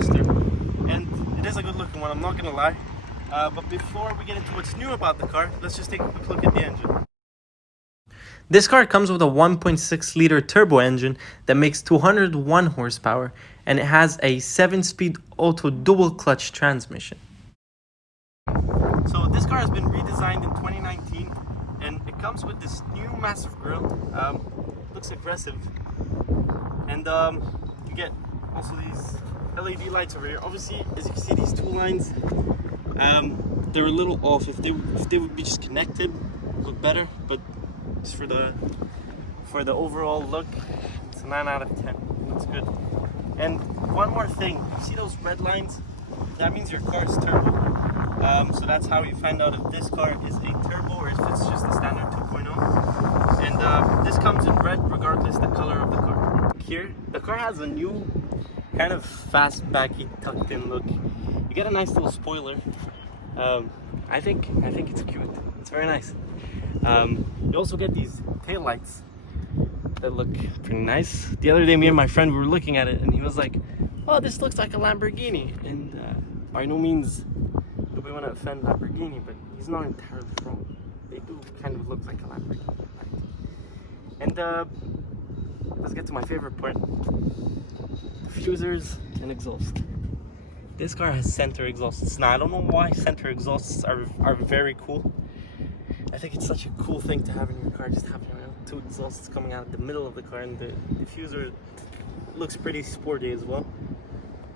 Veloster, and it is a good looking one, I'm not gonna lie. But before we get into what's new about the car, let's just take a quick look at the engine. This car comes with a 1.6 liter turbo engine that makes 201 horsepower, and it has a 7-speed auto dual clutch transmission. So this car has been redesigned in 2019, and it comes with this new massive grille. Looks aggressive, and you get also these LED lights over here. Obviously, as you can see, these two lines, they're a little off. If they would be just connected, look better. But just for the overall look, it's a 9 out of 10. Looks good. And one more thing, you see those red lines? That means your car is turbo. So that's how you find out if this car is a turbo or if it's just a standard 2.0. And this comes in red regardless the color of the car. Here, the car has a new kind of fastbacky tucked in look. You get a nice little spoiler. I think it's cute. It's very nice. You also get these tail lights that look pretty nice. The other day, me and my friend were looking at it, and he was like, "Oh, this looks like a Lamborghini." And by no means do we want to offend Lamborghini, but he's not entirely wrong. They do kind of look like a Lamborghini. And let's get to my favorite part: diffusers and exhaust. This car has center exhausts. Now, I don't know why center exhausts are very cool. I think it's such a cool thing to have in your car, just having two exhausts coming out the middle of the car, and the diffuser looks pretty sporty as well.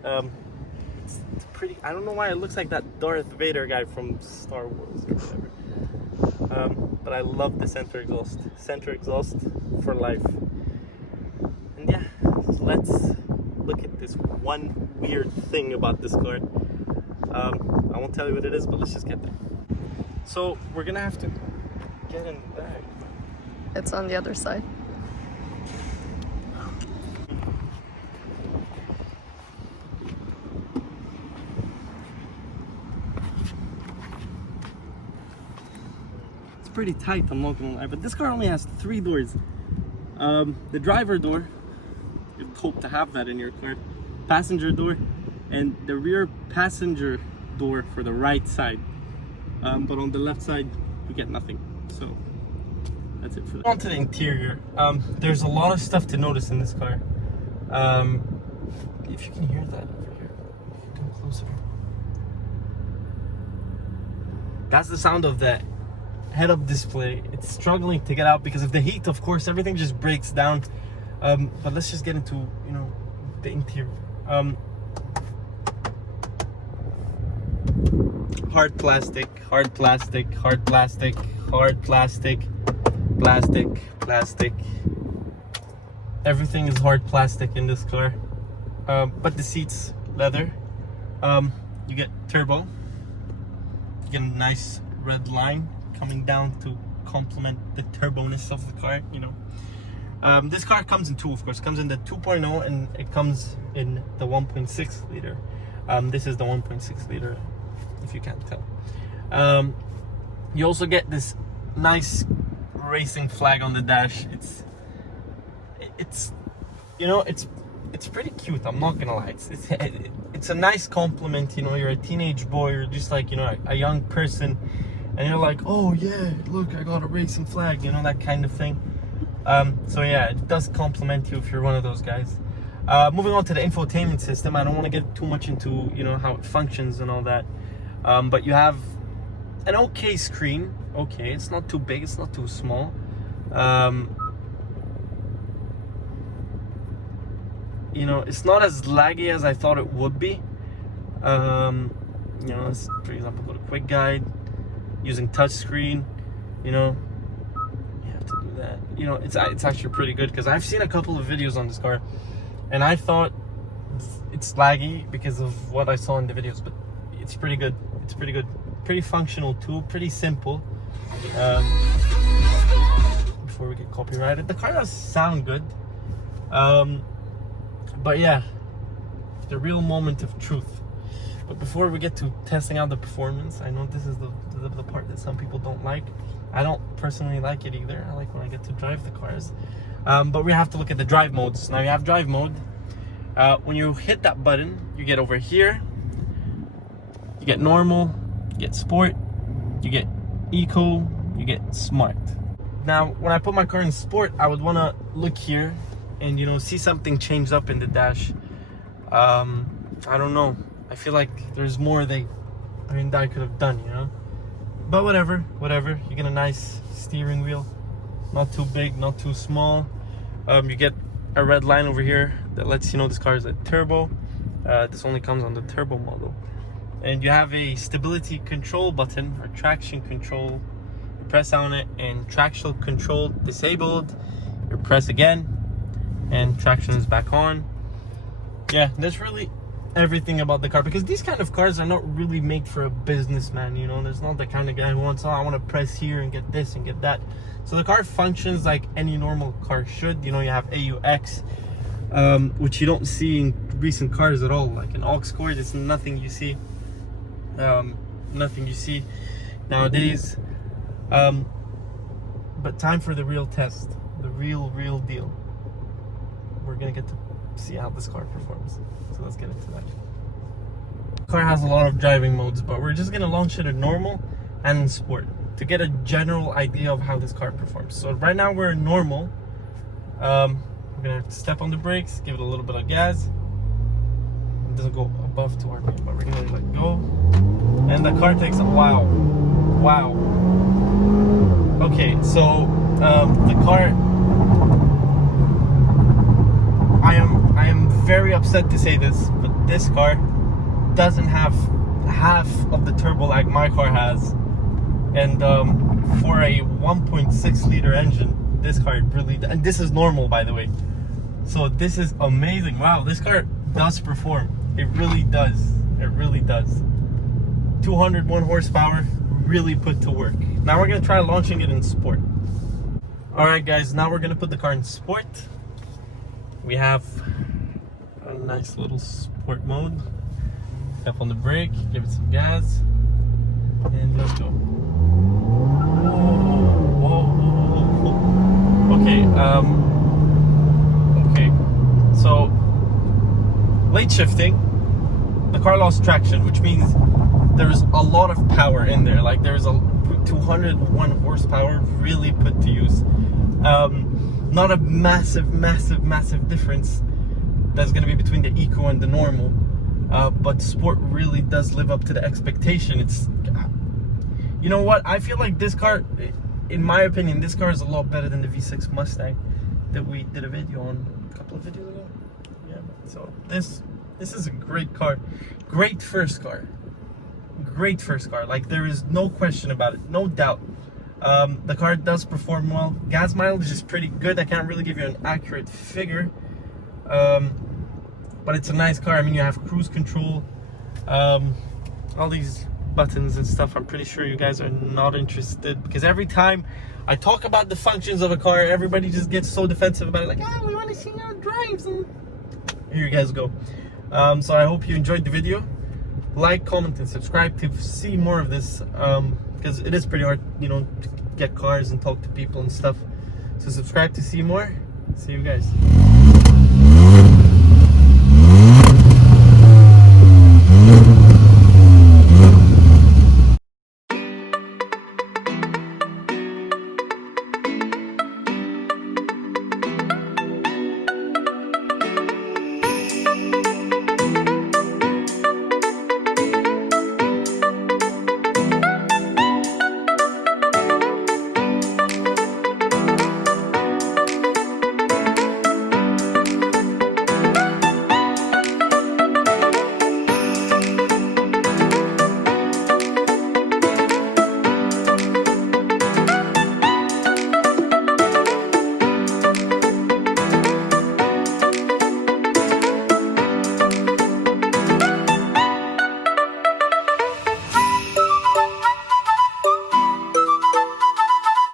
It's pretty, I don't know why it looks like that Darth Vader guy from Star Wars or whatever. But I love the center exhaust. Center exhaust for life. And yeah, let's look at this one weird thing about this car. I won't tell you what it is, but let's just get there. So we're gonna have to get in the bag. It's on the other side. It's pretty tight, I'm not gonna lie, but this car only has 3 doors. The driver door, you'd hope to have that in your car. Passenger door, and the rear passenger door for the right side. But on the left side, you get nothing. So that's it for that. On to the interior. There's a lot of stuff to notice in this car. If you can hear that over here, if you come closer. That's the sound of the head-up display. It's struggling to get out because of the heat. Of course, everything just breaks down. But let's just get into, the interior. Hard plastic, hard plastic, hard plastic, hard plastic, plastic, plastic. Everything is hard plastic in this car. But the seats, leather. You get turbo. You get a nice red line coming down to complement the turboness of the car, This car comes in 2, of course. It comes in the 2.0 and it comes in the 1.6 liter. This is the 1.6 liter, if you can't tell. You also get this nice racing flag on the dash. It's pretty cute, I'm not gonna lie. It's a nice compliment. You're a teenage boy, you're just like a young person, and you're like, oh yeah, look, I got a racing flag, that kind of thing. So yeah, it does compliment you if you're one of those guys. Moving on to the infotainment system, I don't want to get too much into how it functions and all that, but you have an okay screen. Okay, it's not too big, it's not too small. It's not as laggy as I thought it would be. Let's, for example, go to quick guide using touchscreen. You have to do that. It's actually pretty good because I've seen a couple of videos on this car, and I thought it's laggy because of what I saw in the videos, but it's pretty good. It's pretty good, pretty functional too, pretty simple. Before we get copyrighted, the car does sound good. But yeah, the real moment of truth. But before we get to testing out the performance, I know this is the part that some people don't like. I don't personally like it either. I like when I get to drive the cars. But we have to look at the drive modes. Now you have drive mode, When you hit that button, you get over here, you get normal, you get sport, you get eco, you get smart. Now, when I put my car in sport, I would want to look here and, you know, see something changed up in the dash. I don't know. I feel like there's more Hyundai could have done, you know? But whatever. You get a nice steering wheel. Not too big, not too small. You get a red line over here that lets you know this car is a turbo. This only comes on the turbo model. And you have a stability control button or traction control. You press on it and traction control disabled. You press again and traction is back on. Yeah, that's really everything about the car, because these kind of cars are not really made for a businessman, you know. There's not the kind of guy who wants, oh, I want to press here and get this and get that. So the car functions like any normal car should. You know, you have AUX, which you don't see in recent cars at all. Like an aux cord, it's nothing you see. Nothing you see nowadays. But time for the real test, the real deal. We're gonna get to see how this car performs. So let's get into that. The car has a lot of driving modes, but we're just gonna launch it in normal and in sport to get a general idea of how this car performs. So right now we're in normal. We're gonna step on the brakes, give it a little bit of gas. It doesn't go above 2 RPM, but we're gonna let go. And the car takes a wow. Okay, so the car, I am very upset to say this, but this car doesn't have half of the turbo like my car has. And for a 1.6 liter engine, this car really, and this is normal, by the way. So this is amazing. Wow, this car does perform. It really does. It really does. 201 horsepower, really put to work. Now we're gonna try launching it in sport. All right, guys, now we're gonna put the car in sport. We have a nice little sport mode. Step on the brake, give it some gas, and let's go. Whoa. Okay, so late shifting, the car lost traction, which means there's a lot of power in there. Like there's a 201 horsepower really put to use. Not a massive difference that's going to be between the eco and the normal, but sport really does live up to the expectation. It's, you know what, I feel like this car, in my opinion, this car is a lot better than the V6 Mustang that we did a video on a couple of videos ago. Yeah, so this is a great car. Great first car. Like there is no question about it, no doubt. The car does perform well. Gas mileage is pretty good. I can't really give you an accurate figure, but it's a nice car. I mean, you have cruise control, all these buttons and stuff. I'm pretty sure you guys are not interested, because every time I talk about the functions of a car, everybody just gets so defensive about it, like, ah, we want to see how it drives, and here you guys go. So I hope you enjoyed the video. Like, comment, and subscribe to see more of this, because it is pretty hard, you know, to get cars and talk to people and stuff. So subscribe to see more. See you guys.